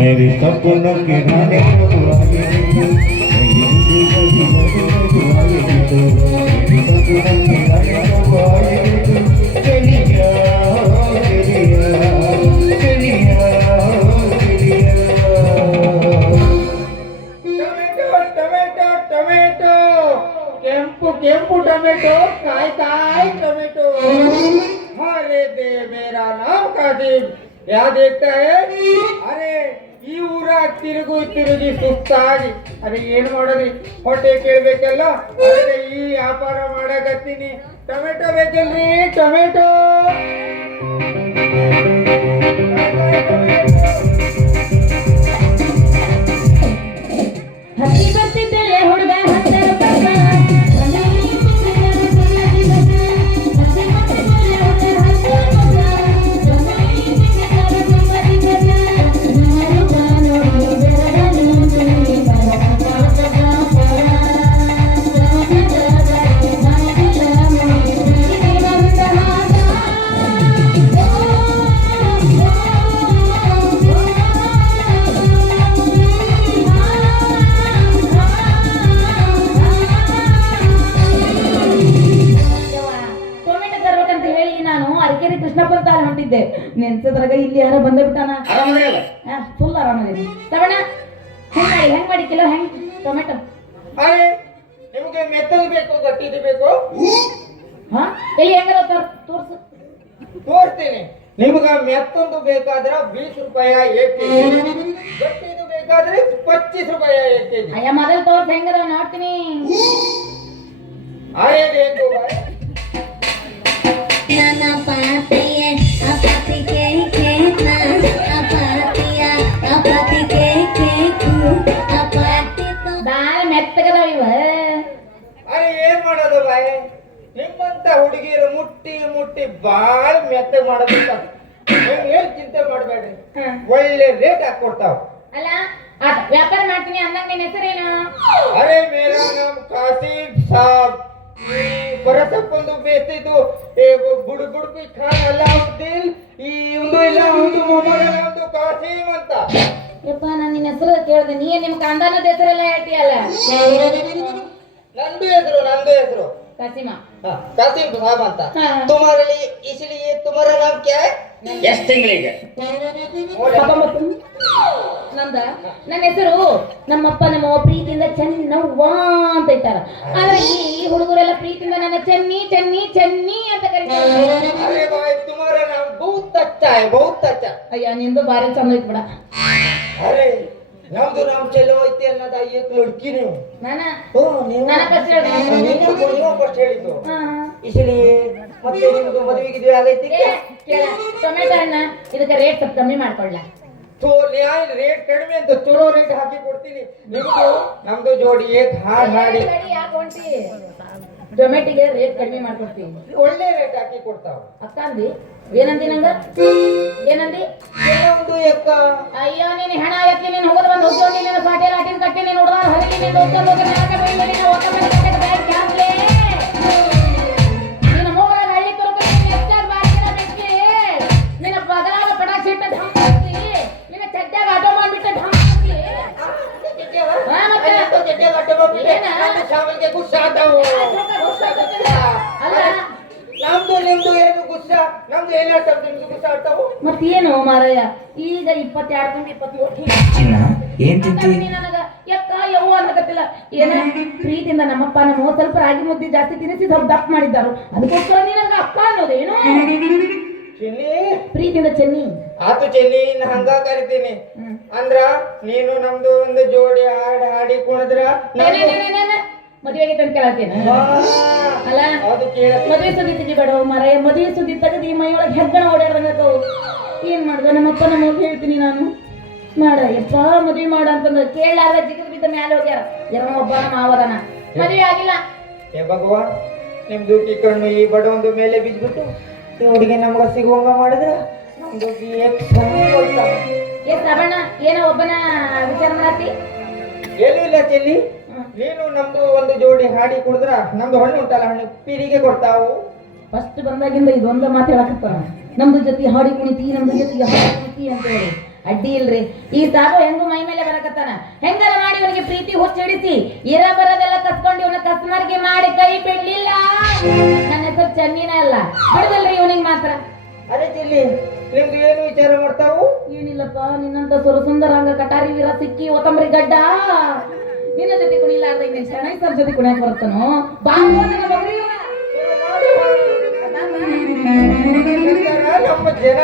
मेरे सपनों के गाने केंपू टमेटो काय काय टमेटो। अरे दे मेरा नाम कादिम क्या देखता है। अरे ಈ ಊರಾಗ ತಿರುಗಿ ಸುಸ್ತಾಗಿ ಅರೆ ಏನ್ ಮಾಡೋದ್ರಿ ಹೊಟ್ಟೆ ಕೇಳ್ಬೇಕಲ್ಲ ಅದಕ್ಕೆ ಈ ವ್ಯಾಪಾರ ಮಾಡಕತ್ತೀನಿ ಟೊಮೆಟೊ ಬೇಕಲ್ರಿ ಟೊಮೆಟೊ ಹತ್ತಿ ಬರ್ತಿದ್ದಲೆ ಹುಡುಗ ನೆನ್ಸದ್ರಾಗ ಇಲ್ಲಿ ಯಾರೋ ಬಂದ ಬಿಟ್ಟಾನ ಫುಲ್ ಆರಾಮದೇನಿ ತವಣ ಹೆಂಗ್ ಮಾಡಿ ಕಿಲೋ ಹೆಂಗ್ ಟೊಮೆಟೊ ಅರೆ ನಿಮಗೆ ಮೆತ್ತದು ಬೇಕು ಗಟ್ಟಿದು ಬೇಕು ಹಾ ಎಲ್ಲಿ ಹೆಂಗರ ತೋರ್ಸು ತೋರ್ತೀನಿ ನಿಮ್ಗ ಮೆತ್ತೊಂದು ಬೇಕಾದ್ರೆ 20 ರೂಪಾಯಿ 1 ಕೆಜಿ ಗಟ್ಟಿದು ಬೇಕಾದ್ರೆ 25 ರೂಪಾಯಿ 1 ಕೆಜಿ ಅಯ್ಯ ಮೊದಲು ತೋರ್ಸ್ ಹೆಂಗದ ನೋಡ್ತೀನಿ ಅರೆ ಬೇಕು ನನ್ನ ಪಾತಿಯೇ ಅಪಾತಿಗೆ ಕೇನ ಅಪಾತಿಯ ಅಪಾತಿಗೆ ಕೇಕು ಅಪಾತಿ ಬಾಳ ಮೆತ್ತಗದವ ಇವ ಅರೆ ಏನ್ ಮಾಡೋದು ಬಾಯ್ ನಿಮ್ಮಂತ ಹುಡುಗಿರು ಮುಟ್ಟಿ ಬಾಳ ಮೆತ್ತಗೆ ಮಾಡೋದು ಏನ್ ಚಿಂತೆ ಮಾಡಬೇಡ್ರಿ ಒಳ್ಳೆ ರೇಟ್ ಹಾಕೊಡ್ತಾವ ಅಲ್ಲ ವ್ಯಾಪಾರ ಮಾಡ್ತೀನಿ ಅಂದಾಗ ನಿನ್ನ ಹೆಸರೇನು ಅರೆ ಮೇರಾ ನಾಮ್ ಕಾಸಿಂ ಸಾಬ್ ಬರಸಪ್ಪಂದು ಬೇತಿದ್ದು ಬುಡುಬುಡುಕಿ ಖಾನ್ ಅಲ್ಲಾವುದ್ದೀನ್ ಈ ಒಂದು ಇಲ್ಲ ಒಂದು ಮೊಹಮ್ಮದ್ ಒಂದು ಕಾಸಿಂ ಅಂತ ಯಪ್ಪ ನಾನು ನಿನ್ನ ಹೆಸರು ಕೇಳಿದೆ ನೀ ನಿಮ್ಮ ಕಾಂದಾನದ ಹೆಸರೆಲ್ಲ ಹೇಳ್ತೀಯಲ್ಲ ನಂದು ಹೆಸರು ಕಾಸಿಮಾ कासिम साहब ಅಂತ तुम्हारे लिए इसलिए तुम्हारा नाम क्या है ಎಷ್ಟು ತಿಂಗಳಿಗೆ ನಂದ ನನ್ನ ಹೆಸರು ನಮ್ಮಪ್ಪ ನಮ್ಮ ಪ್ರೀತಿಯಿಂದ ಚೆನ್ನವ್ವ ಅಂತ ಇಟ್ಟಾರ ಆದ್ರೆ ಈ ಹುಡುಗರೆಲ್ಲ ಪ್ರೀತಿಯಿಂದ ನನ್ನ ಚೆನ್ನಿ ಅಂತ ಕರೀತಾರೆ अरे भाई तुम्हारा नाम बहुत अच्छा है बहुत अच्छा ಅಯ್ಯ ನಿಂದು ಬಾರಿ ಚಂದ ಐತ್ ಬಿಡ अरे ನಮ್ದು ನಾಮ ಚಲೋ ಐತಿ ಅನ್ನದ ಏಕ್ ಲಡ್ಕಿ ನೀವು ನಾನ ನೀವು ನಾನು ಫಸ್ಟ್ ಹೇಳಿದೆ ನೀವು ಫಸ್ಟ್ ಹೇಳಿದ್ದು इसलिए ಮತ್ತೆ ನಿಮ್ದು ಮದುವೆಗೆ ಆಗೈತಿ ಟೊಮೆಟೊ ಹಣ್ಣ ಇದಕ್ಕೆ ರೇಟ್ ಸ್ವಲ್ಪ ಕಮ್ಮಿ ಮಾಡ್ಕೊಳ್ಳ तो ನ್ಯಾಯ ರೇಟ್ ಕಡಿಮೆ ಅಂತ ಚಲೋ ರೇಟ್ ಹಾಕಿ ಕೊಡ್ತೀನಿ ನಿಮ್ದು ನಮ್ದು ಜೋಡಿ ಏಕ್ ಹಾಡಿ ಟೊಮೆಟಿಗೆ ರೇಟ್ ಕಡಿಮೆ ಮಾಡ್ಕೊಡ್ತೀವಿ ಒಳ್ಳೆ ರೇಟ್ ಹಾಕಿ ಕೊಡ್ತಾವ ಅಕ್ಕ ಅಂದಿ ಏನಂದಿ ನಂಗ ಏನಂದಿ ಒಂದು ಎಕ್ಕ ಅಯ್ಯೋ ನೀನು ಹಣ ಎತ್ತಿ ನೀನು ಹೋಗೋದು ಬಂದು ಹೋಗಿ ನೀನು ಪಾಟೆ ಲಾಟಿನ ಕಟ್ಟಿ ನೀನು ಹುಡುಗ ಹರಗಿ ನೀನು ದೋಸ್ತ ಹೋಗಿ ನಾಲ್ಕ ಬೈಲಿ ನೀನು ಒಕ್ಕ ಮೇಲೆ ಕಟ್ಟಕ ಬ್ಯಾಂಕ್ ಕ್ಯಾಮ್ಲೆ ನೀನು ಮೂಗರ ಹಳ್ಳಿ ತುರುಕ ನೀನು ಎಷ್ಟಾಗ ಬಾರಿನ ಬಿಟ್ಟಿ ನೀನು ಬಗಲಾಗ ಪಡ ಸಿಟ್ಟ ಢಮ್ ಮಾಡ್ತಿ ನೀನು ಚಡ್ಡಾಗ ಆಟೋ ಮಾಡ್ಬಿಟ್ಟು ಢಮ್ ಮಾಡ್ತಿ ಶಾವಲ್ಗೆ ಗುಸ್ಸ ಆತಾವು ಅಲ್ಲ ನಮ್ದು ನಿಮ್ದು ಏನು ಗುಸ್ಸ ನಮ್ದು ಏನ್ ಹೇಳ್ತಾವ ನಿಮ್ದು ಗುಸ್ಸ ಆಡ್ತಾವು ಮತ್ತೇನು ಮಾರಾಯ ಈಗ 22 23 ಚಿನ್ನ ಏನ್ ತಿಂತಿ ನನಗ ಯಕ್ಕ ಯವ್ವ ಅನ್ನಕತ್ತಿಲ್ಲ ಏನ ಪ್ರೀತಿಯಿಂದ ನಮ್ಮಪ್ಪ ನಮ್ಮ ಸ್ವಲ್ಪ ರಾಗಿ ಮುದ್ದೆ ಜಾಸ್ತಿ ತಿನ್ನಿಸಿ ಸ್ವಲ್ಪ ದಪ್ಪ ಮಾಡಿದ್ದಾರು ಅದಕ್ಕೋಸ್ಕರ ನೀನಂಗ ಅಪ್ಪ ಅನ್ನೋದೇನು ಚಿನ್ನಿ ಪ್ರೀತಿಯಿಂದ ಚೆನ್ನಿ ಆತು ಚೆನ್ನಿ ಹಂಗ ಕರಿತೀನಿ ಅಂದ್ರ ನೀನು ನಮ್ದು ಒಂದು ಜೋಡಿ ಹಾಡಿ ಕುಣಿದ್ರ ಮದುವೆ ಆಗೈತೆ ಅಂತ ಕೇಳತ್ತೇನ ಅಲ್ಲ ಮದುವೆ ಸುದ್ದಿ ತೆಗಿಬೇಡ ಮಾರಾಯ ಮದುವೆ ಸುದ್ದಿ ತೆಗೆದು ಈ ಮೈಯೊಳಗೆ ಹೆಗ್ಗಣ ಓಡಾಡ್ದಂಗ ಏನ್ ಮಾಡ್ದ ನಮ್ಮಪ್ಪ ನಮ್ಮ ಹೇಳ್ತೀನಿ ನಾನು ಮಾಡ ಎಪ್ಪ ಮದುವೆ ಮಾಡ ಅಂತಂದ ಕೇಳಾರ ಜಿಗದ್ ಬಿದ್ದ ಮ್ಯಾಲ ಹೋಗ್ಯಾರ ಏನೋ ಒಬ್ಬ ಮಾವದನ ಮದುವೆ ಆಗಿಲ್ಲ ಏ ಭಗವಾನ್ ನಿಮ್ ದುಡ್ಡಿ ಕಣ್ಣು ಈ ಬಡವೊಂದು ಮೇಲೆ ಬಿದ್ಬಿಟ್ಟು ಈ ಹುಡುಗಿ ನಮ್ಗ ಸಿಗುವಂಗ ಮಾಡಿದ್ರ ನಮ್ದು ಏ ಸಬಣ್ಣ ಏನೋ ಒಬ್ಬನ ವಿಚಾರ ಮಾಡತ್ತಿ ಏನೂ ಇಲ್ಲ ಚೆಲ್ಲಿ ನೀನು ನಮ್ದು ಒಂದು ಜೋಡಿ ಹಾಡಿ ಕುಡಿದ್ರ ನಮ್ದು ಹಣ್ಣು ಉಂಟಲ್ಲ ಹಣ್ಣು ಪೀರಿಗೆ ಕೊಡ್ತಾವು ಫಸ್ಟ್ ಬಂದಾಗಿಂದ ಇದೊಂದ ಮಾತು ಹೇಳಕತ್ತಾನ ನಮ್ದು ಜೊತೆ ಹಾಡಿ ಕುಣಿತಿ ನಮ್ದು ಜೊತೆ ಹಾಡಿ ಕುಣಿತಿ ಅಂತ ಹೇಳಿ ಅಡ್ಡಿ ಇಲ್ರಿ. ಈ ಸಾಬು ಹೆಂಗು ಮೈ ಮೇಲೆ ಬರಕತ್ತಾನ, ಹೆಂಗಾರ ಮಾಡಿ ಇವನಿಗೆ ಪ್ರೀತಿ ಹುಚ್ಚಿಡಿಸಿ ಇರ ಬರೋದೆಲ್ಲ ಕಸ್ಕೊಂಡು ಇವನ ಕಸ್ಮರ್ಗೆ ಮಾಡಿ ಕೈ ಬಿಡ್ಲಿಲ್ಲ. ನನ್ನ ಹೆಸರು ಚೆನ್ನಿನ ಅಲ್ಲ, ಬಿಡದಲ್ರಿ ಇವನಿಗೆ ಮಾತ್ರ. ಅದೇ ಚಿಲ್ಲಿ ನಿಮ್ದು ಏನು ವಿಚಾರ ಮಾಡ್ತಾವು? ಏನಿಲ್ಲಪ್ಪ, ನಿನ್ನಂತ ಸುರಸುಂದರ ಹಂಗ ಕಟಾರಿ ವೀರ ಸಿಕ್ಕಿ ಒತ್ತಂಬ್ರಿ ಗಡ್ಡ ನಿನ್ನ ಜೊತೆ ಕುಣಿಲಾರ್ದ ಇನ್ನ ಶರಣೈ ಸರ್ ಜೊತೆ ಕುಣಿಯಕ್ ಬರ್ತಾನೋ ಬಾ ನಮ್ಮ ಜನ